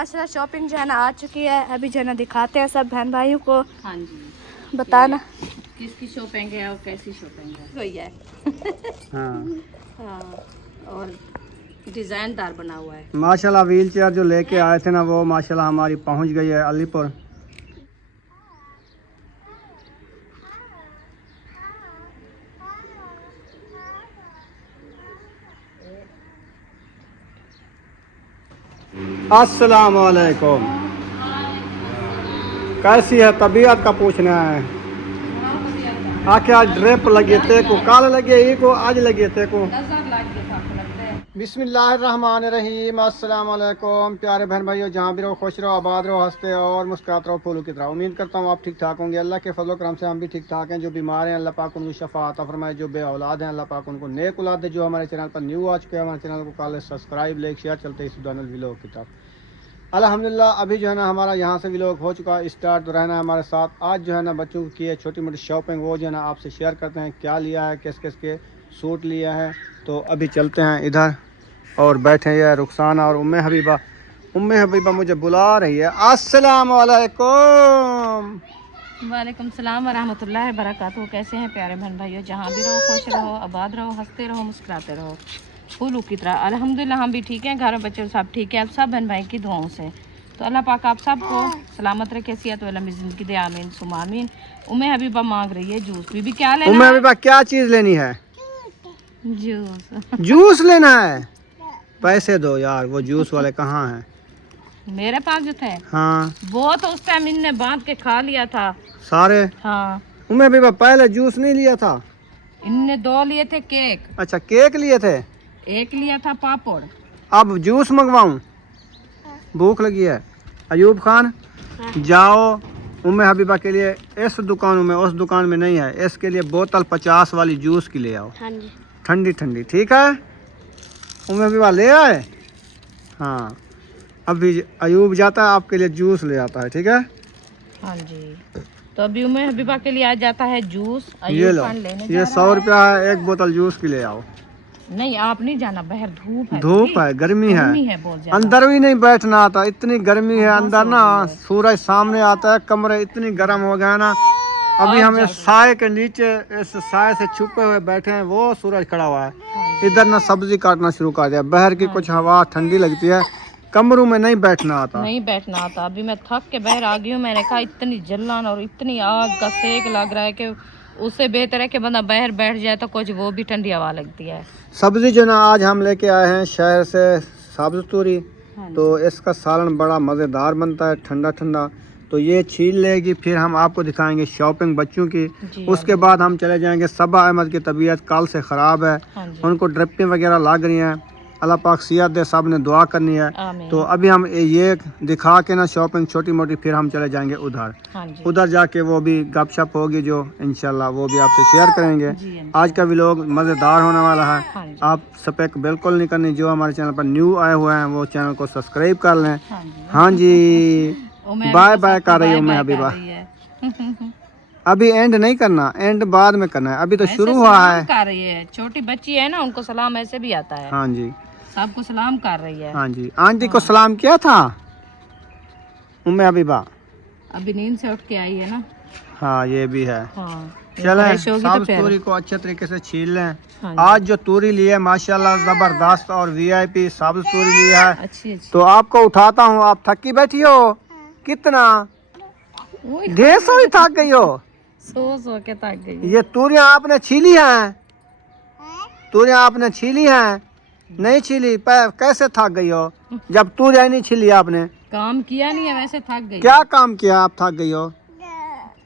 माशाल्लाह शॉपिंग जो है ना आ चुकी है। अभी जो है ना दिखाते हैं सब बहन भाइयों को। हाँ जी, बताना किसकी शॉपिंग है और कैसी शॉपिंग है। वही है। हाँ, और डिजाइनदार बना हुआ है माशाल्लाह। व्हील चेयर जो लेके आए थे ना वो माशाल्लाह हमारी पहुंच गई है अलीपुर। अस्सलाम वालेकुम। कैसी है तबीयत का पूछना है। आके आज ड्रिप लगे थे को कल लगे ही को आज लगे थे को। बिस्मिल्लाहिर्रहमानिर्रहीम। अस्सलाम वालेकुम प्यारे बहन भाइयों, जहाँ भी रहो खुश रहो, आबाद रहो, हंसते और मुस्कुराते रहो फूलों की तरह। उम्मीद करता हूँ आप ठीक ठाक होंगे। अल्लाह के फजल करम से हम भी ठीक ठाक हैं। जो बीमार हैं अल्लाह पाक उनको शफा अता फरमाए। जो बे औलाद हैं अल्लाह पाक उनको नेक औलाद दे। जो हमारे चैनल पर न्यू आ चुके हैं हमारे चैनल को कॉल सब्सक्राइब लाइक शेयर चलते इस व्लॉग की तरफ। अल्हम्दुलिल्लाह अभी जो है ना हमारा यहाँ से व्लॉग हो चुका है स्टार्ट। तो रहना है हमारे साथ। आज जो है ना बच्चों की है छोटी मोटी शॉपिंग, वो जो है ना आपसे शेयर करते हैं क्या लिया है, किस किस के सूट लिया है। तो अभी चलते हैं इधर और बैठे हैं रुखसाना और उम्मे हबीबा। उम्मे हबीबा मुझे बुला रही है। अस्सलाम वालेकुम। वालेकुम सलाम व रहमतुल्लाहि व बरकातहू। कैसे हैं प्यारे बहन भाइयों, जहाँ भी रहो खुश रहो, आबाद रहो, हंसते रहो, मुस्कुराते रहो फूलों की तरह। अल्हम्दुलिल्लाह हम भी ठीक हैं, घर में बच्चे सब ठीक है। आप सब बहन भाई की दुआओं से। तो अल्लाह पाक आप सबको सलामत रखे, सेहत व लंबी जिंदगी दे। आमीन सुम आमीन। उम्मे हबीबा मांग रही है जूस। बीबी क्या लेना? उम्मे हबीबा क्या चीज़ लेनी है? जूस। जूस लेना है। पैसे दो यार, वो जूस वाले कहाँ हैं? मेरे पास जो थे हाँ वो तो उस टाइम इनने बांध के खा लिया था सारे। हाँ, उम्मे हबीबा पहले जूस नहीं लिया था? इनने 2 लिए थे केक, अच्छा केक लिए थे। एक लिया था पापड़। अब जूस मंगवाऊं? भूख लगी है। अयूब खान जाओ उम्मे हबीबा के लिए इस दुकान में, उस दुकान में नहीं है, इसके लिए बोतल 50 वाली जूस की ले आओ। हाँ जी। ठंडी ठंडी। ठीक है उम्मे हबीबा ले आए। हाँ अभी अयूब जाता है आपके लिए जूस ले आता है। ठीक है हाँ जी। तो अभी उम्मे हबीबा के लिए आ जाता है जूस। ये अयूब लो, खान लेने ये जा 100 रहा रुपया है, एक बोतल जूस की ले आओ। नहीं आप नहीं जाना, बाहर धूप है। धूप है, गर्मी है, बहुत ज्यादा। अंदर भी नहीं बैठना आता, इतनी गर्मी है अंदर ना। सूरज सामने आता है, कमरे इतनी गर्म हो गया ना। अभी हम इस साए के नीचे, इस साए से छुपे हुए बैठे हैं, वो सूरज खड़ा हुआ है। इधर ना सब्जी काटना शुरू कर दिया। बाहर की कुछ हवा ठंडी लगती है, कमरों में नहीं बैठना आता। नहीं बैठना आता। अभी मैं थक के बाहर आ गई हूँ। मैंने कहा इतनी जलन और इतनी आग का सेक लग रहा है कि उससे बेहतर है कि बंदा बाहर बैठ जाए तो कुछ वो भी ठंडी हवा लगती है। सब्जी जो ना आज हम लेके आए हैं शहर से, सब्ज तूरी। तो इसका सालन बड़ा मज़ेदार बनता है, ठंडा ठंडा। तो ये छील लेगी, फिर हम आपको दिखाएंगे शॉपिंग बच्चों की। उसके बाद हम चले जाएंगे। सबा अहमद की तबीयत कल से ख़राब है, उनको ड्रिपें वगैरह लग रही हैं। अल्लाह पाक सियात दे, सब ने दुआ करनी है। तो अभी हम ये दिखा के ना शॉपिंग छोटी मोटी, फिर हम चले जाएंगे उधर। उधर जाके वो भी गपशप होगी जो इंशाल्लाह वो भी आपसे शेयर करेंगे। आज का व्लॉग मज़ेदार होने वाला है। आप स्पेक बिल्कुल नहीं करनी। जो हमारे चैनल पर न्यू आए हुए हैं वो चैनल को सब्सक्राइब कर लें। हाँ जी, बाय बाय कर रही हूँ मैं हबीबा। अभी एंड नहीं करना, एंड बाद में करना है, अभी तो शुरू हुआ है। कर रही है छोटी बच्ची है ना, उनको सलाम ऐसे भी आता है। हाँ जी, सबको सलाम कर रही है। हाँ जी। आंटी को सलाम किया था उम्मे हबीबा? अभी नींद से उठ के आई है ना। हाँ ये भी है। हाँ, चलें सब्ज तूरी को अच्छे तरीके से छील लें। आज जो तूरी ली है माशाल्लाह जबरदस्त और वीआईपी सब्ज तूरी ली है। अच्छी। तो आपको उठाता हूँ, आप थकी बैठी हो। कितना ढेर सारी थक गई हो। सो के थक गई। ये तूरियां आपने छीली हैं? तूरियां आपने छीली हैं? नहीं छीली, कैसे थक गई हो जब तूरियां नहीं छीली आपने? काम किया नहीं है वैसे थक गई। क्या काम किया आप थक गई हो?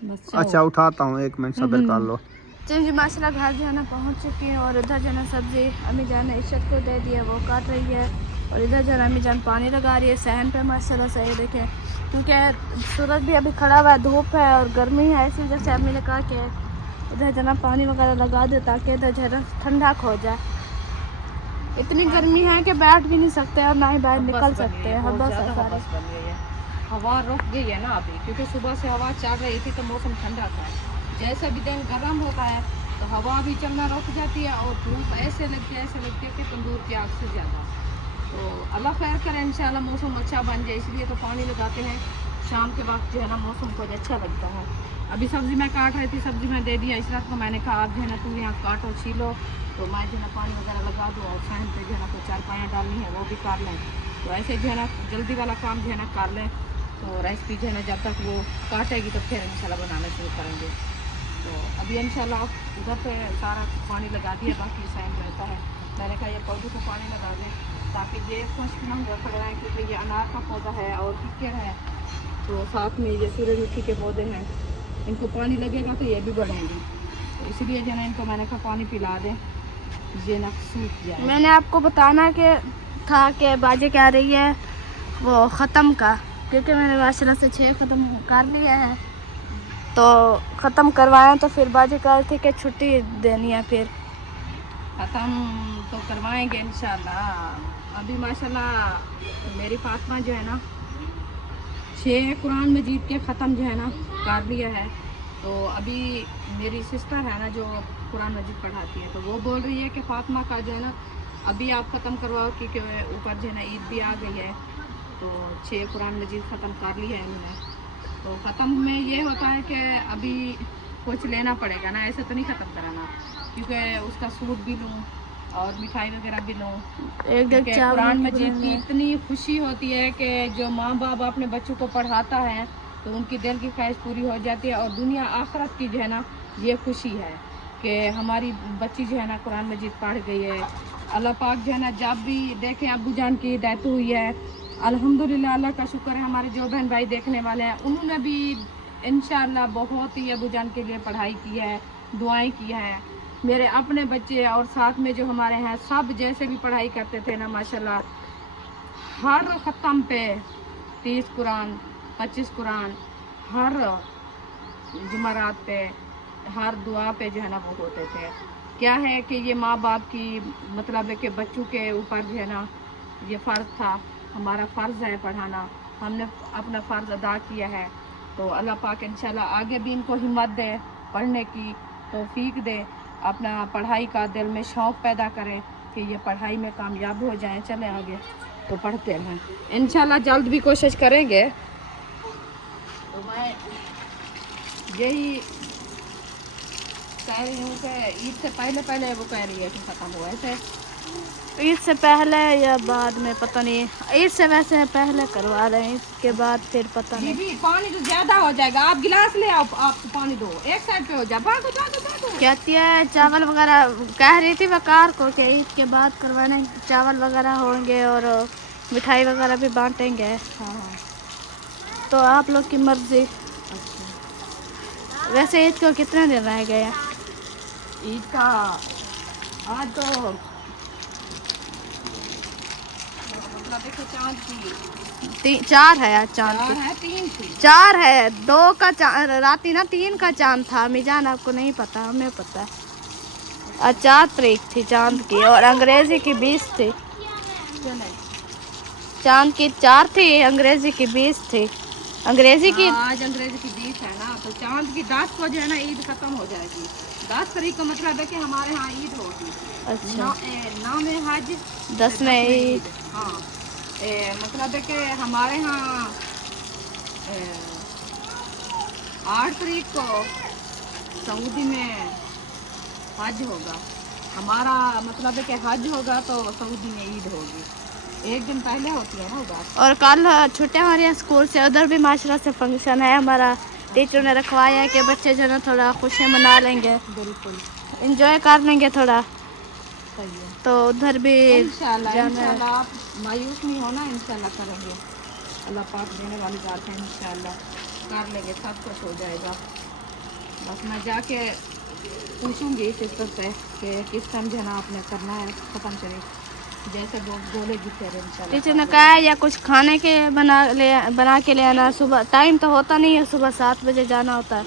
बस अच्छा उठाता हूँ, 1 मिनट सब्र कर लो। जी माशाल्लाह घर जो है ना पहुँच चुकी हैं। और इधर जो है ना सब्जी अम्मी जान ने इशत को दे दिया, वो काट रही है। और इधर जो है ना अम्मी जान पानी लगा रही है सहन पे माशाल्लाह से। ये देखें क्योंकि सूरज भी अभी खड़ा हुआ है, धूप है और गर्मी है, इसी वजह से अम्मी ने कहा कि इधर जो है ना पानी वगैरह लगा दे ताकि इधर जो है ना ठंडा हो जाए। इतनी गर्मी है कि बैठ भी नहीं सकते और ना ही बाहर निकल सकते हैं। हवा रुक गई है ना अभी, क्योंकि सुबह से हवा चल रही थी तो मौसम ठंडा था। जैसे भी दिन गर्म होता है तो हवा भी चलना रुक जाती है और धूप ऐसे लगती है कि तंदूर की आग से ज़्यादा। तो अल्लाह खैर करे इंशाल्लाह मौसम अच्छा बन जाए, इसलिए तो पानी लगाते हैं। शाम के वक्त जो है ना मौसम को अच्छा लगता है। अभी सब्ज़ी मैं काट रही थी, सब्ज़ी मैं दे दिया इशरत को, मैंने कहा आप जो है ना तुम यहाँ काटो छीलो, तो मैं जो है ना पानी वगैरह लगा दूँ और फैन पे जो है ना कोई चारपाइयाँ डालनी है वो भी कर लें। तो ऐसे जो है ना जल्दी वाला काम जो है ना कर लें। तो रेसिपी जो है ना जब तक वो काटेगी तो फिर इंशाल्लाह बनाना शुरू करेंगे। तो अभी इंशाल्लाह उधर पे सारा पानी लगा दिया, बाकी सैन रहता है। मैंने कहा ये पौधे को पानी लगा दें ताकि ये खुश्क ना हुआ पड़ रहा है, क्योंकि ये अनार का पौधा है और किक्कर है, तो साथ में ये सूरजमुखी के पौधे हैं, इनको पानी लगेगा तो ये भी बढ़ेंगी। तो इसलिए जो है इनको मैंने कहा पानी पिला दें, ये ना सूख जाए। मैंने आपको बताना कि था कि बाजी कह रही है वो ख़त्म का, क्योंकि मैंने माशाल्लाह से 6 ख़त्म कर लिया है, तो ख़त्म करवाएं तो फिर बाजी कह रही थी कि छुट्टी देनी है, फिर ख़त्म तो करवाएंगे इंशाल्लाह। अभी माशाल्लाह मेरी फातिमा जो है ना 6 कुरान मजीद के ख़त्म जो है ना कर लिया है। तो अभी मेरी सिस्टर है ना जो कुरान मजीद पढ़ाती है, तो वो बोल रही है कि फातिमा का जो है ना अभी आप ख़त्म करवाओ, क्योंकि ऊपर जो है ना ईद भी आ गई है। तो 6 कुरान मजीद ख़त्म कर ली है इन्होंने। तो ख़त्म में ये होता है कि अभी कुछ लेना पड़ेगा ना, ऐसे तो नहीं ख़त्म कराना, क्योंकि उसका सूट भी लूँ और मिठाई वगैरह भी लूँ। कुरान मजीद की इतनी खुशी होती है कि जो माँ बाप अपने बच्चों को पढ़ाता है तो उनकी दिल की ख्वाहिश पूरी हो जाती है। और दुनिया आखिरत की जो है ना ये खुशी है कि हमारी बच्ची जो है ना कुरान मजीद पढ़ गई है। अल्लाह पाक जो है ना जब भी देखें अब्बू जान की डेथ हुई है, अल्हम्दुलिल्लाह अल्लाह का शुक्र है, हमारे जो बहन भाई देखने वाले हैं उन्होंने भी इंशाअल्लाह बहुत ही अब्बू जान के लिए पढ़ाई की है, दुआएं की हैं। मेरे अपने बच्चे और साथ में जो हमारे हैं सब जैसे भी पढ़ाई करते थे ना माशाल्लाह, हर ख़त्म पे 30 कुरान 25 कुरान, हर जुमरात पे हर दुआ पे जो है ना वो होते थे। क्या है कि ये माँ बाप की मतलब है कि बच्चों के ऊपर जो है ना ये फ़र्ज़ था, हमारा फ़र्ज़ है पढ़ाना, हमने अपना फ़र्ज़ अदा किया है। तो अल्लाह पाक इंशाल्लाह आगे भी इनको हिम्मत दे, पढ़ने की तौफीक दे, अपना पढ़ाई का दिल में शौक़ पैदा करें कि ये पढ़ाई में कामयाब हो जाएं, चले आगे तो पढ़ते रहें इंशाल्लाह। जल्द भी कोशिश करेंगे। तो मैं यही कह रही हूँ कि ईद से पहले पहले वो कह रही है कि ख़त्म हुआ ऐसे। ईद से पहले या बाद में पता नहीं, ईद से वैसे पहले करवा रहे हैं, इसके बाद फिर पता नहीं। भी पानी तो ज़्यादा हो जाएगा, आप गिलास ले आओ, आप पानी दो, एक साइड पे हो जाए। भागो भागो भागो। कहती है चावल वगैरह, कह रही थी वकार को कि ईद के बाद करवाने चावल वगैरह होंगे और मिठाई वगैरह भी बांटेंगे। हाँ तो आप लोग की मर्ज़ी। अच्छा। वैसे ईद को कितने दिन रह गए हैं? ईद का आज तो मतलब देखो चाँद की 4 है आज चांद की। है, 3 थी। 4 है, 2 का राती ना 3 का चांद था। मिजान आपको नहीं पता, हमें पता है। आज 4 तारीख थी चांद की और अंग्रेजी की 20 थी। चांद की 4 थी, अंग्रेजी की 20 थी। अंग्रेजी की आज अंग्रेजी की 20 है ना, तो चांद की 10 को जो है ना ईद खत्म हो जाएगी। 10 तारीख का मतलब है कि हमारे यहाँ ईद होगी। अच्छा, 9 में हज, 10 में ईद। हाँ मतलब है कि हमारे यहाँ 8 तारीख को सऊदी में हज होगा। हमारा मतलब है कि हज होगा तो सऊदी में ईद होगी, एक दिन पहले होती है ना उधर। और कल छुट्टी हमारे यहाँ स्कूल से, उधर भी माशाल्लाह से फंक्शन है। हमारा टीचर ने रखवाया है कि बच्चे जो ना थोड़ा खुशियाँ मना लेंगे, बिल्कुल इंजॉय कर लेंगे थोड़ा, सही है। तो उधर भी इंशाल्लाह जाना है। इंशाल्लाह आप मायूस नहीं होना, इंशाल्लाह करेंगे। अल्लाह पाक देने वाली बात है, इंशाल्लाह कर लेंगे, सब कुछ हो जाएगा। बस मैं जाके पूछूंगी सिस्टर से कि किस टाइम जो है ना आपने करना है ख़त्म करें, जैसे वो बोलेगी फिर इंशाल्लाह। टीचर ने कहा है या कुछ खाने के बना के ले आना। सुबह टाइम तो होता नहीं है, सुबह 7 बजे जाना होता है,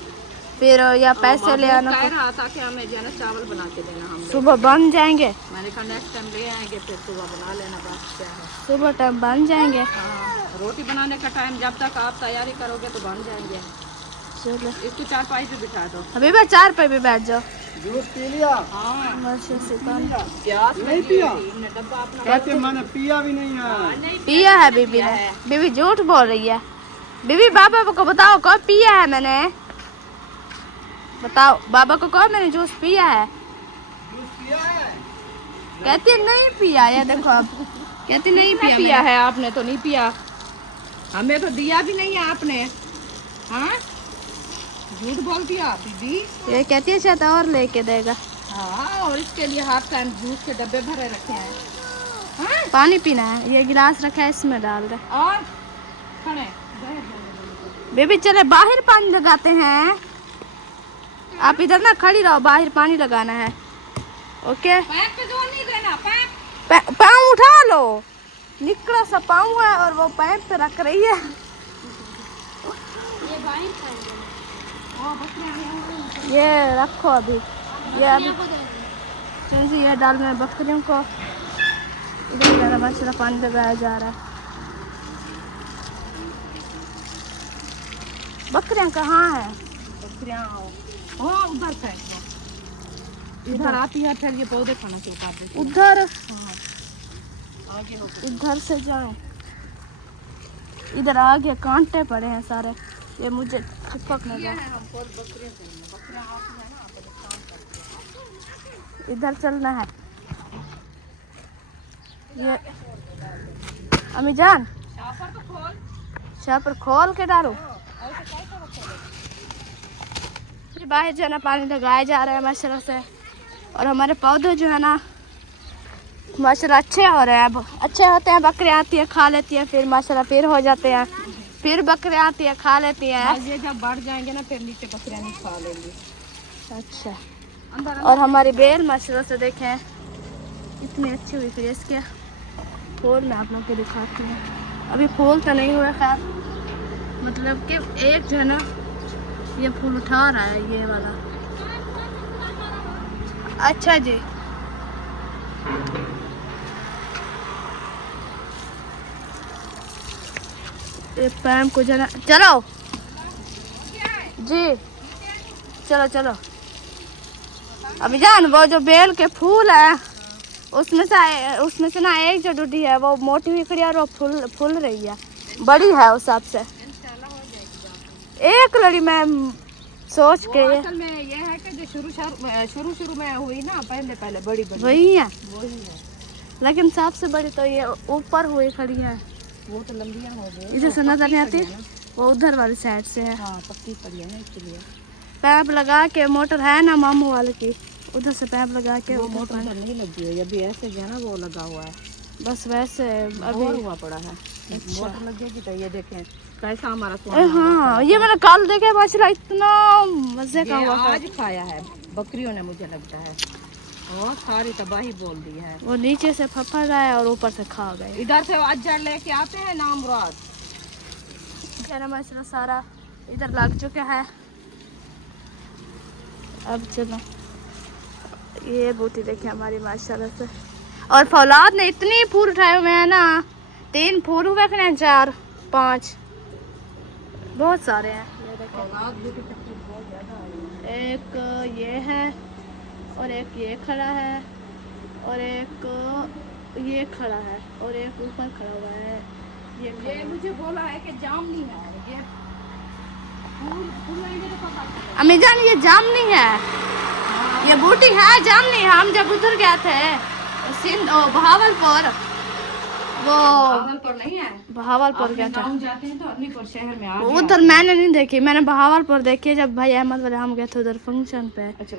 फिर या पैसे ले आना। कह रहा था कि हमें जो है ना चावल बना के देना, हम सुबह बन जाएंगे। मैंने कहा नेक्स्ट टाइम ले आएंगे, फिर सुबह बना लेना, बस क्या है। सुबह टाइम बन जाएंगे। हाँ रोटी बनाने का टाइम जब तक आप तैयारी करोगे तो बन जाएंगे। चलो इसको चारपाई पे बिठा दो। अभी मैं 4 पे भी बैठ जाओ। जूस पी लिया? हाँ माशा से पानी प्यास नहीं पिया? हमने डब्बा अपना कहते मैंने पिया भी नहीं है। पिया है बीबी ने। बीबी झूठ बोल रही है। बीबी बाबा को बताओ कब पिया है मैंने, बताओ बाबा को कहो मैंने जूस पिया है। जूस पिया है? कहती है नहीं पिया। ये देखो अब कहती नहीं कितना पिया पिया है आपने? तो नहीं पिया, हमें तो दिया भी नहीं है आपने। हाँ झूठ बोल दिया दीदी। ये कहती है शायद और लेके देगा। हाँ और इसके लिए हाफ टाइम जूस के डब्बे भरे रखे हैं। हाँ पानी पीना है, ये गिलास रखा है इसमें डाल दे। और खड़े बेबी चले बाहर पानी लगाते हैं। आप इधर ना खड़ी रहो, बाहर पानी लगाना है। ओके पैक पे जोर नहीं देना। पैक पाँव उठा लो। निकला सा पाँव है और वो पैर पे रख रही है। ये रखो अभी, ये अभी चलिए ये डाल में बकरियों को। इधर ज़्यादा माशाल्लाह पानी लगाया जा रहा है। बकरियां कहाँ हैं? बकरियां हाँ उधर फेंक दो। इधर आती है फिर ये पौधे खाना शुरू कर देती उधर है। आगे हो इधर से जाएं। इधर आगे कांटे पड़े हैं सारे, ये मुझे चिपक न जाए। इधर चलना है। ये अम्मी जान शापर खोल के डालो। बाहर जो है ना पानी लगाया जा रहा है माशाल्लाह से, और हमारे पौधे जो है ना माशाल्लाह अच्छे हो रहे हैं। अब अच्छे होते हैं, बकरियाँ आती है खा लेती है, फिर माशाल्लाह फिर हो जाते हैं, फिर बकरियाँ आती है खा लेती हैं। ये जब बढ़ जाएंगे ना फिर नीचे बकरियां नहीं खा लेंगी। अच्छा और हमारी बेल माशाल्लाह से देखें इतनी अच्छी हुई। फिर इसके फूल मैं आप लोग को दिखाती हूँ। अभी फूल तो नहीं हुआ खैर, मतलब कि एक जो है ना ये फूल उठा रहा है ये वाला। अच्छा जी ये पैम को जना चलो जी चलो चलो। अभी जान वो जो बेल के फूल है उसमें से ना एक जो डूडी है वो मोटी हुई खड़ी है और वो फूल रही है, बड़ी है उस हिसाब से। एक लड़ी मैं सोच के असल में ये है कि जो शुरू में हुई ना पहले बड़ी वही है, वही है। लेकिन सबसे बड़ी तो ये ऊपर हुई खड़ी है। वो तो लंबियां हो गई, इधर से नजर नहीं आती, वो उधर वाली साइड से है। हाँ पक्की पड़ी है ना इसलिए। पैप लगा के मोटर है ना मामू वाले की, उधर से पैप लगा के वो मोटर तो नहीं लगी है, अभी ऐसे जो है ना वो लगा हुआ है, बस वैसे अभी हुआ पड़ा है। मोटर लगेगी तो ये देखें कैसा हमारा हाँ ये मैंने कल देखे माशाल्लाह इतना मजे का हुआ था। आज खाया है बकरियों ने मुझे लगता है, और सारी तबाही बोल दी है। वो नीचे से फफा गए और ऊपर से खा गए। इधर से अज्जर लेके आते हैं नाम मुराद। माशाल्लाह सारा इधर लग चुका है। अब चलो ये बूटी देखिए हमारी माशाल्लाह से, और फौलाद ने इतनी फूल उठाए हुए हैं ना, 3 फूल हुए हैं, 4 5 बहुत सारे हैं। ये देखिए एक ये है और एक ये खड़ा है और एक ये खड़ा है और एक ऊपर खड़ा हुआ है। ये मुझे बोला है कि जामनी है, ये फूल लेंगे तो पता चलेगा। अम्मी जान ये जामनी है, ये बूटी है जामनी। हम जब उधर गए थे सिंध बहावलपुर, वो भागलपुर नहीं है, बहावलपुर गया था, गाँव जाते हैं तो अलीपुर शहर में आ उधर मैंने नहीं देखी, मैंने बहावलपुर देखी जब भाई अहमद वाले हम गए थे उधर फंक्शन पे। अच्छा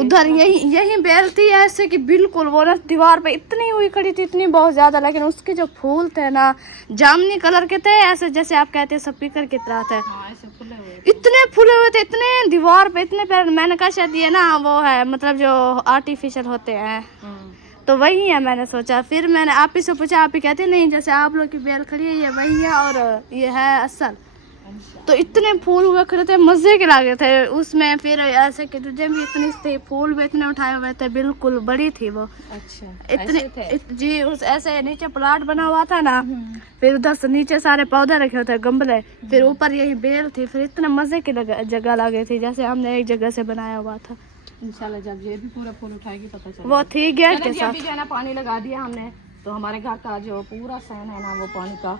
उधर यही बेल थी ऐसे कि बिल्कुल वो ना दीवार पे इतनी हुई खड़ी थी, इतनी बहुत ज्यादा, लेकिन उसके जो फूल थे ना जामनी कलर के थे, ऐसे जैसे आप कहते हैं स्पीकर की तरह थे। हाँ, ऐसे फूले हुए इतने फूले हुए थे, इतने दीवार पे इतने प्यारे। मैंने कहा शायद ये ना वो है मतलब जो आर्टिफिशियल होते हैं, तो वही है। मैंने सोचा, फिर मैंने आप ही से पूछा, आप ही कहते नहीं जैसे आप लोग की बेल खड़ी है ये वही है और ये है असल। तो इतने फूल हुए खड़े थे, मजे के लगे थे उसमें। फिर ऐसे कि तुझे भी इतने थे फूल भी इतने उठाए हुए थे, बिल्कुल बड़ी थी वो। अच्छा, इतने ऐसे थे? जी, उस ऐसे नीचे प्लाट बना हुआ था ना, फिर उधर से नीचे सारे पौधे रखे हुए थे, गमले, फिर ऊपर यही बेल थी। फिर इतने मजे की जगह लगे थी, जैसे हमने एक जगह से बनाया हुआ था। इंशाल्लाह जब ये भी पूरा फूल उठाएगी पता चलेगा। वो थी गेट के अभी साथ। जो है ना पानी लगा दिया हमने, तो हमारे घर का जो पूरा सहन है ना वो पानी का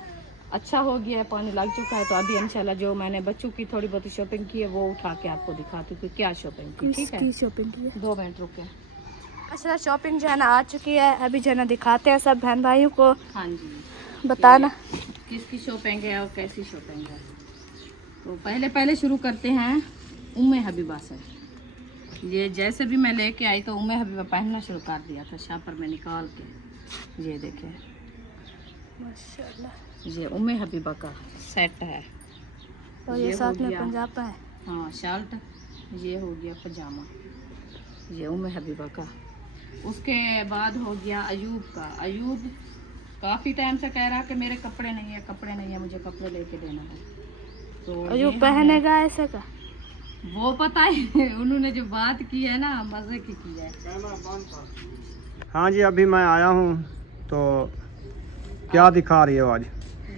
अच्छा हो गया है, पानी लग चुका है। तो अभी इंशाल्लाह जो मैंने बच्चों की थोड़ी बहुत शॉपिंग की है वो उठा के आपको दिखाती हूँ कि क्या शॉपिंग की। ठीक है, शॉपिंग की है? 2 मिनट रुके। अच्छा, शॉपिंग जो है ना आ चुकी है, अभी जो है ना दिखाते हैं सब बहन भाइयों को। हाँ जी, बताना किसकी शॉपिंग है और कैसी शॉपिंग है। तो पहले शुरू करते हैं उम्मे हबीबा से। ये जैसे भी मैं लेके आई तो उम्मे हबीबा पहनना शुरू कर दिया था शापर में निकाल के। ये देखें, माशाल्लाह, ये उम्मे हबीबा का सेट है। और ये हो साथ में गया, पंजाबा है। हाँ शर्ट, ये हो गया पजामा, ये उम्मे हबीबा का। उसके बाद हो गया अयूब का। अयूब काफ़ी टाइम से कह रहा कि मेरे कपड़े नहीं है, कपड़े नहीं है, मुझे कपड़े लेके देना है। तो अयूब पहनेगा ऐसे का? वो पता है उन्होंने जो बात की है ना, मज़े की है। हाँ जी, अभी मैं आया हूँ, तो क्या दिखा रही हो आज?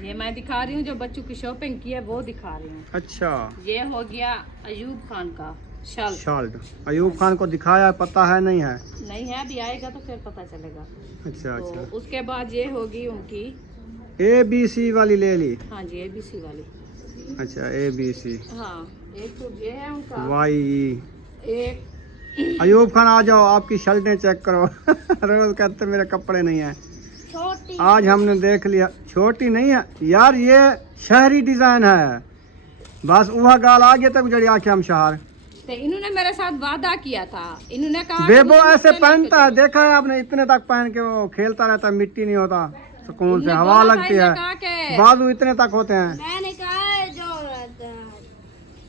ये मैं दिखा रही हूँ जो बच्चों की शॉपिंग की है वो दिखा रही हूँ। अच्छा, ये हो गया अयूब खान का शर्ट। अयूब खान को दिखाया है, पता है नहीं है? नहीं है, अभी आएगा तो फिर पता चलेगा। अच्छा तो अच्छा, उसके बाद ये होगी उनकी, ABC वाली ले ली? हाँ जी, ABC वाली। अच्छा, ABC। हाँ, एक तो ये है उनका, YE। एक अयूब खान आ जाओ, आपकी शर्टें चेक करो। रोज कहते मेरे कपड़े नहीं है, छोटी। आज हमने देख लिया। छोटी नहीं है यार, ये शहरी डिजाइन है, बस वह गाल आगे तक जड़ी आके हम शहर। तो इन्होंने मेरे साथ वादा किया था, इन्होंने कहा बेबो कि ऐसे मुझे पहनता है, देखा है आपने? इतने तक पहन के वो खेलता रहता है, मिट्टी नहीं होता, सुकून से इन्होंने हवा बोला था, लगती इन्होंने है, कहा कि बाजू इतने तक होते हैं। मैंने कहा है जो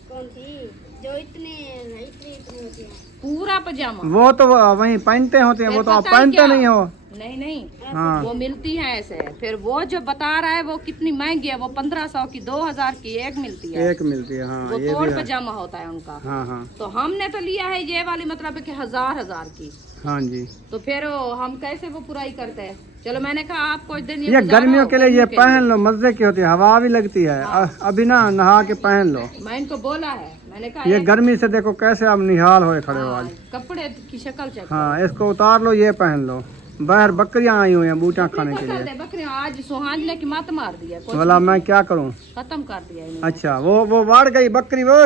कौन थी जो इतनी होती है, पूरा पजामा। वो तो वहीं पहनते होते हैं, वो तो आप पता है पहनते क्या? नहीं हो। नहीं हाँ, वो मिलती है ऐसे। फिर वो जो बता रहा है वो कितनी महंगी है, वो 1500 की, 2000 की एक मिलती है। एक मिलती है, हाँ वो ये तोड़ भी है। पजामा होता है उनका। हाँ हाँ तो हमने तो लिया है ये वाली, मतलब है कि 1000 की। हाँ जी, तो फिर हम कैसे वो पूरा ही करते हैं। चलो मैंने कहा आप कुछ दिन ये गुजारो, गर्मियों के लिए ये गर्मियों के पहन लो, मजे की होती है, हवा भी लगती है। अभी ना नहा के पहन लो। मैं इनको बोला है, मैंने कहा ये गर्मी से देखो कैसे आप निहाल होए खड़े हो हाँ, आज। कपड़े की शक्ल चेक हाँ, इसको उतार लो, ये पहन लो। बाहर बकरियां आई हुई हैं बूटा खाने के लिए। बकरी आज सुहान ने की मत मार दिया, कुछ बोला मैं क्या करूं? खत्म कर दिया इन्होंने। अच्छा, वो वाड़ गई बकरी, वो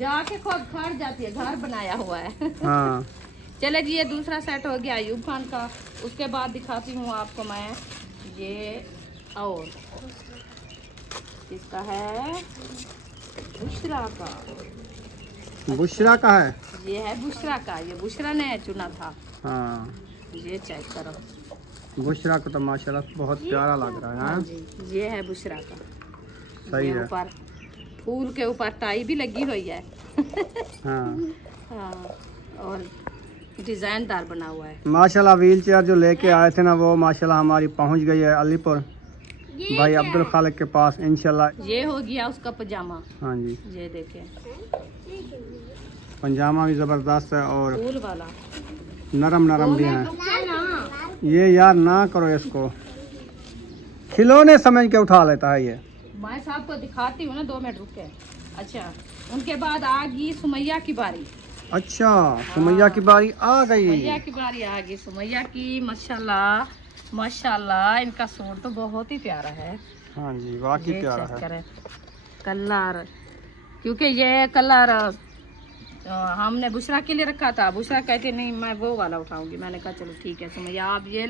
जाके खुद खड़ जाती है, घर बनाया हुआ है। हाँ। चले जी, ये दूसरा सेट हो गया अयूब खान का। उसके बाद दिखाती हूँ आपको मैं ये, और इसका है बुशरा का। बुशरा का है? ये है बुशरा का, ये बुशरा ने चुना था। हाँ, ये चेक करो, बुशरा को तो माशाल्लाह बहुत प्यारा लग रहा है। हाँ हाँ? जी, ये है बुशरा का। सही ये है। ऊपर फूल के ऊपर टाई भी लगी हुई है। हाँ हाँ, और डिजाइनदार बना हुआ है। माशाल्लाह, व्हील चेयर जो लेके आए थे ना, वो माशाल्लाह हमारी पहुंच गई है अलीपुर भाई अब्दुल खालिक के पास इंशाल्लाह। ये हो गया उसका पजामा। हाँ जी, ये देखें, पंजामा भी ज़बरदस्त है और फूल वाला, नरम नरम भी है। है ना। ये यार ना करो इसको, खिलौने समझ के उठा लेता है ये। मैं साहब को दिखाती हूँ ना, 2 मिनट रुके। अच्छा, उनके बाद आ गई सुमैया की बारी। अच्छा, सुमैया की बारी आ गई। सुमैया की बारी आ गई, सुमैया की। माशाल्लाह माशाल्लाह, इनका सूट तो बहुत ही प्यारा है। हाँ जी, वाकई ये प्यारा चेक है। करें कलर, क्योंकि ये कलर हमने बुशरा के लिए रखा था। बुशरा कहते नहीं मैं वो वाला उठाऊंगी, मैंने कहा चलो ठीक है सुमैया आप ये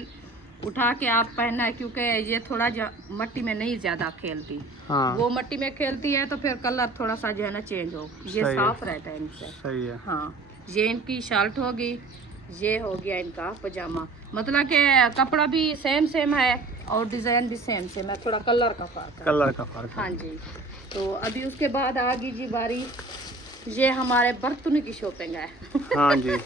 उठा के आप पहनना है, क्योंकि ये थोड़ा मट्टी में नहीं ज़्यादा खेलती। हाँ, वो मट्टी में खेलती है तो फिर कलर थोड़ा सा जो है ना चेंज हो, ये सही है। साफ रहता है इनसे। सही है। हाँ, ये इनकी शर्ट होगी, ये हो गया इनका पजामा। मतलब कि कपड़ा भी सेम है और डिज़ाइन भी सेम है, थोड़ा कलर का फर्क है। कलर का फर्क है। हाँ जी। तो अभी उसके बाद आ गई जी बारी, ये हमारे बर्तन की शॉपिंग है। हाँ जी,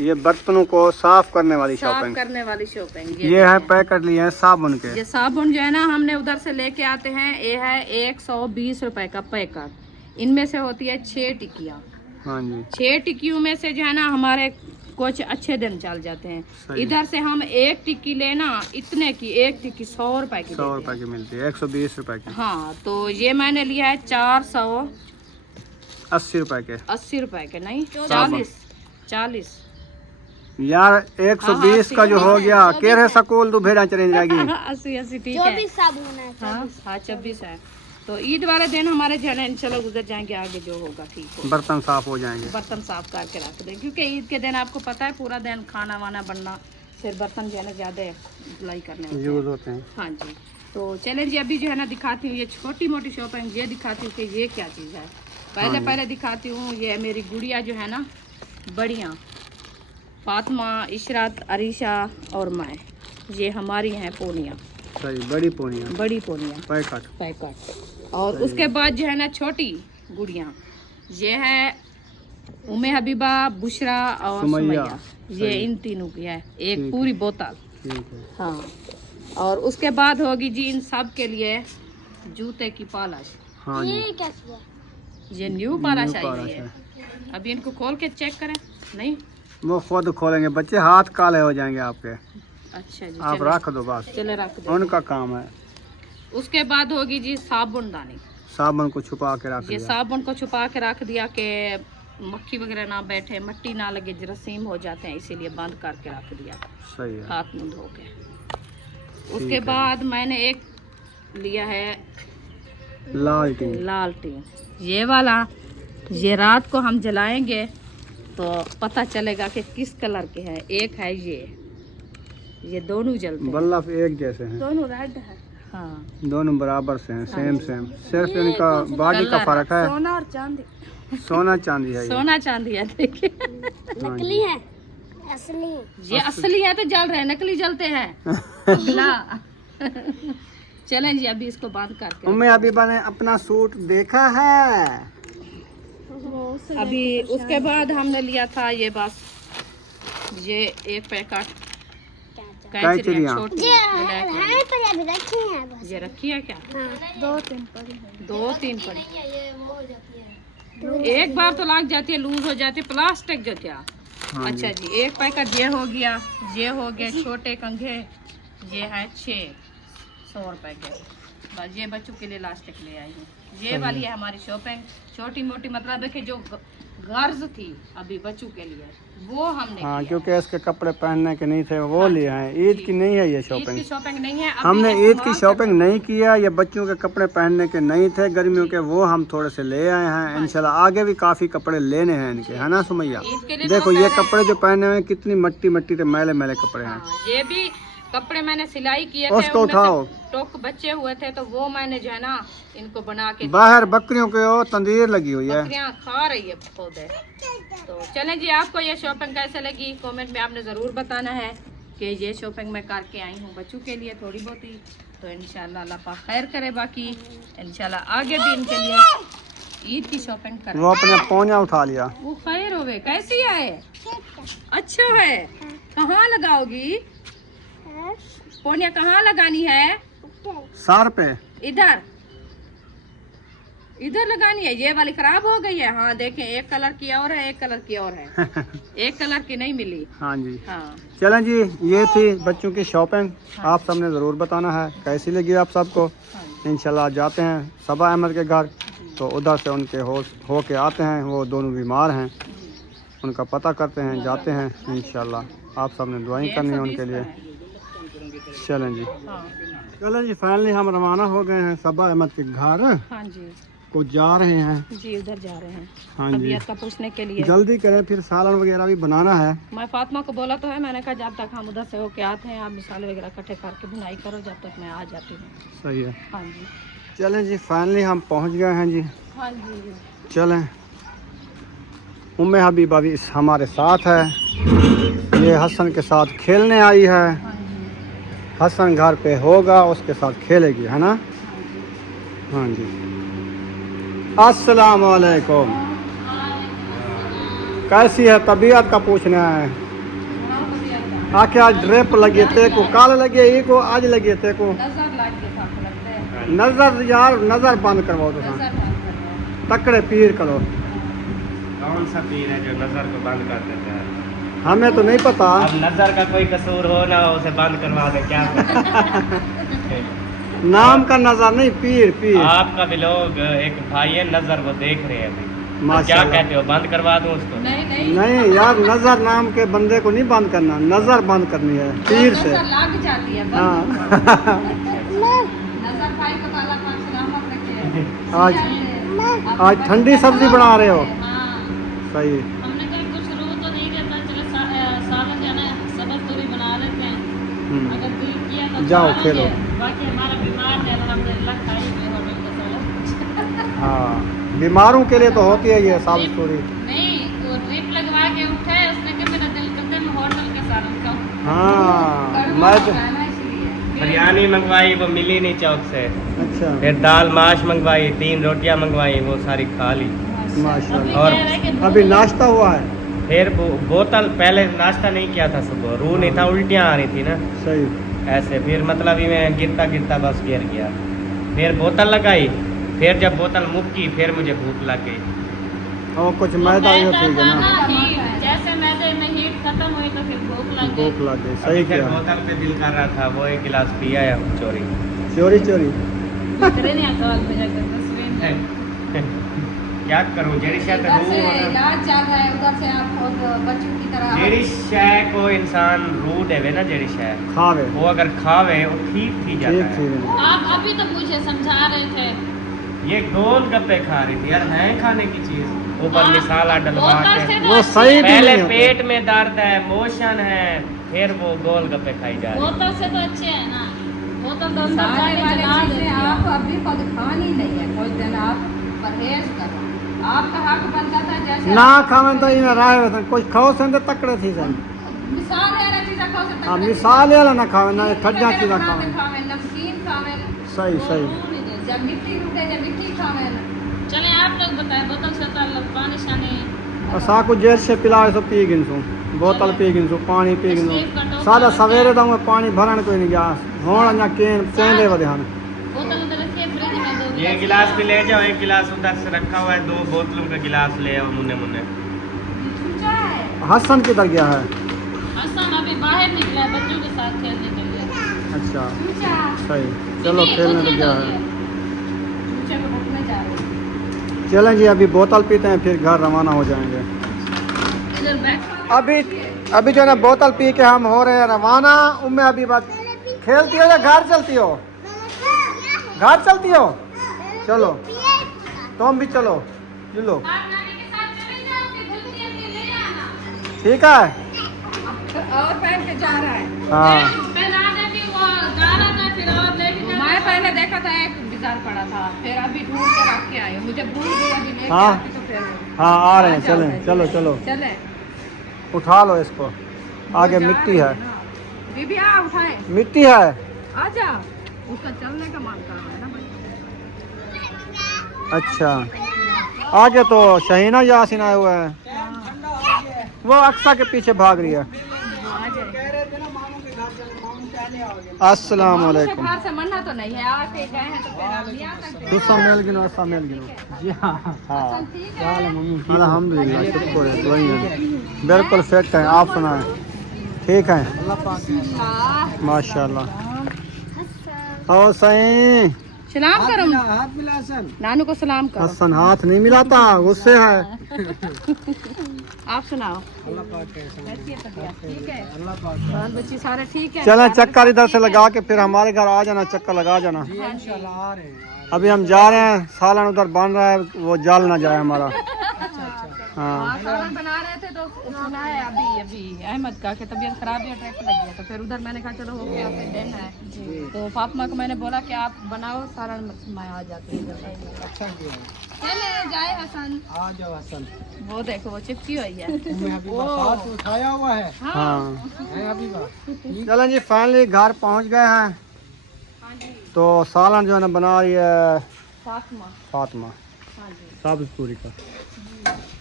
ये बर्तनों को साफ करने वाली साफ शॉपिंग। करने वाली शॉपिंग। ये है पैकेट लिए हैं साबुन के। ये साबुन जो है ना हमने उधर से लेके आते हैं, ये है 120 रुपए का पैकेट। इनमें से होती है 6 टिक्कियाँ। हाँ जी। 6 टिक्कियों में से जो है ना हमारे कुछ अच्छे दिन चल जाते हैं। इधर से हम 1 टिक्की लेना इतने की, 1 टिक्की 100 रुपए की 100 रुपए की मिलती है, 120 रुपए की। हाँ, तो ये मैंने लिया है 480 रुपए के। 80 रुपए के नहीं, 40 यार 120 का जो हो गया कह रहे स्कूल तो भेड़ा चली जाएगी। 80 ठीक है। 24 साबुन है। हाँ 24 है। तो ईद वाले दिन हमारे जो है इंशाल्लाह गुजर जाएंगे, आगे जो होगा ठीक हो। बर्तन साफ हो जाएंगे। बर्तन साफ करके रख दें, क्योंकि ईद के दिन आपको पता है पूरा दिन खाना वाना बनना, फिर बर्तन जो है ना ज़्यादा धुलाई करने यूज होते हैं। हाँ जी। तो चलें जी, अभी जो है ना दिखाती हूँ ये छोटी मोटी शॉपिंग, ये दिखाती हूँ कि ये क्या चीज़ है। पहले दिखाती हूँ, ये मेरी गुड़िया जो है ना बढ़िया, फातिमा, इशरत, अरीशा और मैं, ये हमारी हैं पोनियाँ। सही, बड़ी पोनियाँ। बड़ी पोनियाँ पैकेट। और उसके बाद जो है ना छोटी गुड़ियाँ, ये है उम्मे हबीबा, बुशरा और सुमैया। ये इन तीनों की है, एक पूरी बोतल। हाँ, और उसके बाद होगी जी इन सब के लिए जूते की पॉलिश। हाँ जी। ये क्या हुआ? ये न्यू पॉलिश आई है। अभी इनको खोल के चेक करें। नहीं, वो खुद खोलेंगे, बच्चे हाथ काले हो जाएंगे आपके। अच्छा जी, आप रख दो बस, चले रख दो, उनका काम है। उसके बाद होगी जी साबुन दानी। साबुन को छुपा के रख ये दिया। साबुन को छुपा के रख दिया कि मक्खी वगैरह ना बैठे, मिट्टी ना लगे, जरासीम हो जाते हैं, इसीलिए बंद करके रख दिया सही है। हाथ मुंह धो के। उसके बाद मैंने एक लिया है लालटेन। ये वाला, ये रात को हम जलाएंगे तो पता चलेगा कि किस कलर के हैं। एक है ये दोनों जलते हैं। बल्ब एक जैसे हैं, दोनों रेड है। हाँ, दोनों बराबर से हैं, सेम सिर्फ इनका बॉडी का फर्क है। सोना और चांदी। सोना चांदी है ये। सोना चांदी है, देखिए। नकली है, असली। ये असली है तो जल रहे हैं, नकली जलते हैं। अगला चलें जी, अभी इसको बंद करके उम्मे हबीबा ने अपना सूट देखा है। अभी उसके बाद हमने लिया था ये बस, ये एक पैकेट कैचरियाँ। ये रखी है क्या? 2-3 पड़ी। 2-3 पड़ी। एक बार तो लाग जाती है, लूज हो जाती है, प्लास्टिक जो क्या। हाँ अच्छा जी, एक पैकेट ये हो गया, ये हो गए छोटे कंघे, ये है 600 रुपए के। बस ये बच्चों के लिए लास्टिक ले आई हूँ। ये वाली है हमारी शॉपिंग, छोटी मोटी, मतलब देखिए जो गर्ज थी अभी बच्चों के लिए वो हमने हाँ, किया। क्योंकि इसके कपड़े पहनने के नहीं थे वो लिए हैं। ईद की नहीं है ये ईद शॉपिंग। की शॉपिंग नहीं है। अभी हमने ये ईद की सामान शॉपिंग नहीं किया। ये बच्चों के कपड़े पहनने के नहीं थे गर्मियों के, वो हम थोड़े से ले आए हैं। इंशाल्लाह आगे भी काफी कपड़े लेने हैं इनके, है ना सुमैया? ईद के लिए देखो ये कपड़े जो पहने हुए हैं, कितनी मट्टी मट्टी के मैले मैले कपड़े हैं। हाँ, ये भी कपड़े मैंने सिलाई किए थे, उसको उनमें से उठाओ। टोक बचे हुए थे तो वो मैंने जो है ना इनको बना के बाहर बकरियों के वो तंदीर लगी हुई है। बकरियां खा रही है पौधे। तो चलें जी, आपको ये शॉपिंग कैसे लगी कमेंट में आपने ज़रूर बताना है कि ये शॉपिंग मैं करके आई हूँ बच्चों के लिए थोड़ी बहुत ही। तो इंशाल्लाह अल्लाह पाक खैर करे, बाकी इंशाल्लाह आगे भी इनके लिए ईद की शॉपिंग करें। वो अपने पौनिया उठा लिया। वो खैर हो गए, कैसी है? अच्छा है। कहाँ लगाओगी पोनिया, कहाँ लगानी है? सार पे इधर लगानी है। ये वाली खराब हो गई है। हाँ देखें, एक कलर की और है, एक कलर की और है। एक कलर की नहीं मिली। हाँ जी। हाँ, चलें जी, ये थी बच्चों की शॉपिंग। आप सबने ज़रूर बताना है कैसी लगी आप सबको। इंशाल्लाह जाते हैं सबा अहमद के घर, तो उधर से उनके हो के आते हैं। वो दोनों बीमार हैं, उनका पता करते हैं, जाते हैं। इंशाल्लाह आप सबने दुआएं करनी है उनके लिए। चलें जी, हाँ, चलें जी, फाइनली हम रवाना हो गए हैं सबा अहमद के घर हाँ जी को जा रहे हैं जी, उधर जा रहे हैं हाँ जी, तबीयत का पूछने के लिए। जल्दी करें, फिर सालन वगैरह भी बनाना है। मैं फातिमा को बोला तो है, मैंने कहा जब तक हम उधर से होके आते हैं आप मिसाले वगैरह इकट्ठे करके बुनाई करो, जब तक मैं आ जाती हूँ। सही है। हाँ जी, चलें जी, फाइनली हम पहुंच गए हैं जी। हाँ जी, चलें, उम्मे हबीबा भी हमारे साथ है। ये हसन के साथ खेलने आई है। हाँ जी, हसन घर पे होगा, उसके साथ खेलेगी, है ना? हाँ जी। अस्सलाम वालेकुम। कैसी है तबीयत का पूछना है? आके आज ड्रिप लगे थे को काल लगे ही को आज लगे थे को नजर लाग गया था आपको लगता है? नजर यार नजर बंद करवाओ तो नजर बंद करवाओ। तकड़े पीर करो। कौन सा पीर है जो नजर को बंद कर देता है? हमें तो नहीं पता। अब नजर का कोई कसूर हो ना हो, उसे बंद करवा दे क्या नाम का नजर नहीं, पीर पीर। आपका भी लोग एक भाई है नजर, वो देख रहे हैं अभी। तो क्या माशाल्लाह। कहते हो, बंद करवा दूं उसको? नहीं नहीं, नहीं यार, नजर नाम के बंदे को नहीं बंद करना, नजर बंद करनी है पीर से। नजर लाग जाती है, हाँ नजर खाई तो अल्लाह पाक सलामत रखे। आज ठंडी सब्जी बना रहे हो? हाँ, सही। हमने कहा कुछ रू तो नहीं रहता, चलो सालन जो है ना सबक तो भी बना लेते हैं। हम्म। अगर दिल किया तो जाओ खा खेलो। लेंगे। बाकी हमारा बीमार है अल्हम्दुलिल्लाह, खाई हुई होटल का सालन। हाँ, बीमारों के लिए तो होती है ये साबित पूरी। नहीं, वो ड्रिप लगवा के उठा है, उसने कहा मेरा दिल करता है मैं होटल के सालन खाऊं। हाँ मैं तो बिरयानी मंगवाई, वो मिली नहीं चौक से। अच्छा फिर दाल माश मंगवाई, 3 रोटियां मंगवाई, वो सारी खा ली। माशाल्लाह। और अभी नाश्ता हुआ है? फिर बोतल, पहले नाश्ता नहीं किया था सुबह, रूह नहीं था, उल्टियाँ आ रही थी ना सही। ऐसे, फिर मतलब ही मैं गिरता गिरता बस गिर गया। फिर बोतल लगाई, फिर जब बोतल मुक्की फिर मुझे भूख लग गई। और कुछ मैदा ही होती है ना, जैसे मैदे में हीट खत्म हुई तो फिर भूख लग गई। भूख लग गई। अभी सही फिर किया। बोतल पे दिल कर रहा था, वो एक गिलास पिया है चोरी। चोरी चोरी। करे नहीं अकाल में जाकर तस्वीर में। क्या करूं, जेड़ी शायद इधर से इलाज चल रहा है, उधर से आप खुद बच्चों की तरह जेड़ी शय को इंसान रूह देवे ना, जेड़ी शय खावे वो अगर खावे वो ठीक थी जाता ठीक है। ठीक। आप अभी तो मुझे समझा रहे थे। ये गोल गप्पे खा रही थी यार, है खाने की चीज, ऊपर मसाला डलवा बोतल से के। तो वो अच्छी सही है। भी पहले नहीं होता। पेट में दर्द है, मोशन है, फिर वो गोल गप्पे खाई जा रही है। बोतल से तो अच्छे है ना, बोतल तो अंदर जाके जला देती है। आप अभी खुद खानी नहीं है, कुछ दिन आप परहेज करो। आपका हक बनता था जैसे ना खावे तो इन राय वतन कुछ खाओ से तकड़े थी सन। मिसाल है चीज़ खाओ से हां मिसाल वाला ना खावे ना ठड्डा चीज खावे। खावे नमकीन खावे, सही सही। जब मिट्टी उठे जब मिट्टी खावे। चले आप लोग बताएं, बोतल से तो पानी शानी असा को जेर से पिलाए सो पी गिनसू, बोतल पी गिनसू, पानी पी गिनसू। सादा सवेरे तो मैं पानी भरण कोई नहीं गया होण ना केन चेंदे वदे हन। बोतल उधर रखिए फ्रिज में, दो ये गिलास भी ले जाओ, एक गिलास उधर से रखा हुआ है, 2 बोतलों का गिलास ले आओ मुन्ने मुन्ने। हसन किधर गया है? हसन अभी बाहर निकला है बच्चों के साथ खेलने के लिए। अच्छा सही, चलो खेलने तो गया है। बच्चे को ढूंढने जा रहे हैं। चलें जी, अभी बोतल पीते हैं फिर घर रवाना हो जाएंगे। इधर बैठ। अभी जो है ना बोतल पी के हम हो रहे हैं रवाना। उम्मे अभी बात खेलती हो या घर चलती हो? घर चलती हो? चलो तुम भी चलो, चलो आप नानी के साथ चले जाओ, फिर जल्दी जल्दी ले आना। ठीक है। और पहन के जा रहा है। हाँ पहला देती वो जा रहा था, फिर और लेके जा मैं पहले देखा था एक बाजार पड़ा था, फिर अभी ढूंढ के रख के आई हूँ। मुझे भूल गई अभी लेके हाँ। आती तो फिर हाँ आ रहे हैं, चलें चलो चलो चले। उठा लो इसको, आगे मिट्टी है, बीबी आ उठाए, मिट्टी है। आ जा। उसका चलने का मन कर रहा है ना भाई। अच्छा आगे तो शहीना यासीन आए हुए हैं, वो अक्सा के पीछे भाग रही है। अस्सलाम वालेकुम। बाहर से मरना तो नहीं है, आके गए हैं तो फिर आप नहीं आ सकते। दूसरा मेल गिनो, ऐसा मेल गिनो। जी हाँ हाँ अल्हम्दुलिल्लाह, शुक्र है, बढ़िया है, बिल्कुल फिट है। आप सुनाएं? ठीक है माशाल्लाह। और सही सलाम करो, नानू को सलाम करो। हसन हाथ नहीं मिलाता, गुस्से है। आप सुनाओ। कैसी है तबीयत? ठीक है, बाल बच्चे सारे ठीक है? चलें चक्कर इधर से लगा के फिर हमारे घर आ जाना, चक्कर लगा जाना। अभी हम जा रहे हैं, सालन उधर बन रहा है, वो जल ना जाए हमारा। हाँ सालन बना रहे थे तो सुना है अभी अहमद का कि तबीयत खराब है, अटैक लग गया, तो फिर उधर मैंने कहा चलो हो गया, फिर दिन है तो फातिमा को मैंने बोला कि आप बनाओ, सालन मैं आ जाती हूँ। अच्छा चले जाए हसन, आ जाओ हसन। वो देखो वो चिपकी हुई है। उठाया हुआ है। हाँ चलें जी, फाइनली घर पहुंच गए हैं। तो सालन जो है ना बना रही है फातिमा हाँ जी। साबित पूरी का।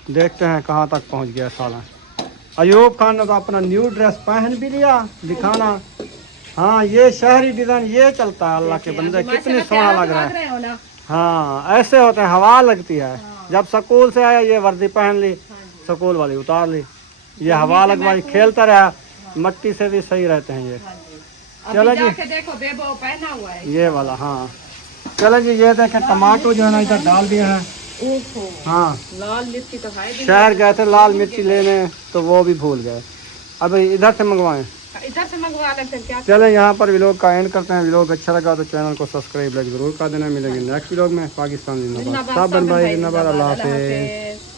देखते हैं कहाँ तक पहुंच गया सालन। अयूब खान ने तो अपना न्यू ड्रेस पहन भी लिया, दिखाना। हाँ ये शहरी डिजाइन ये चलता है, अल्लाह के बंदे कितने सोना लग रहा है। हाँ ऐसे होते हैं, हवा लगती है। जब स्कूल से आया ये वर्दी पहन ली, स्कूल वाली उतार ली, ये हवा लगवाई, खेलता रहा, मट्टी से भी सही रहते हैं ये। चलो जी देखो बेबो पहना हुआ है ये वाला। हाँ चलो जी ये देखे टमाटो जो है ना इधर डाल दिए हैं। हाँ लाल मिर्ची तो है शहर गए थे लाल मिर्ची लेने तो वो भी भूल गए, अब इधर से मंगवाएं। इधर से मंगवा ले फिर क्या। चले यहाँ पर व्लॉग का एंड करते हैं। व्लॉग अच्छा लगा तो चैनल को सब्सक्राइब लाइक जरूर कर देना। मिलेंगे नेक्स्ट व्लॉग में। पाकिस्तान जिंदाबाद, सब बन भाई जिंदाबाद, अल्लाह हाफिज़।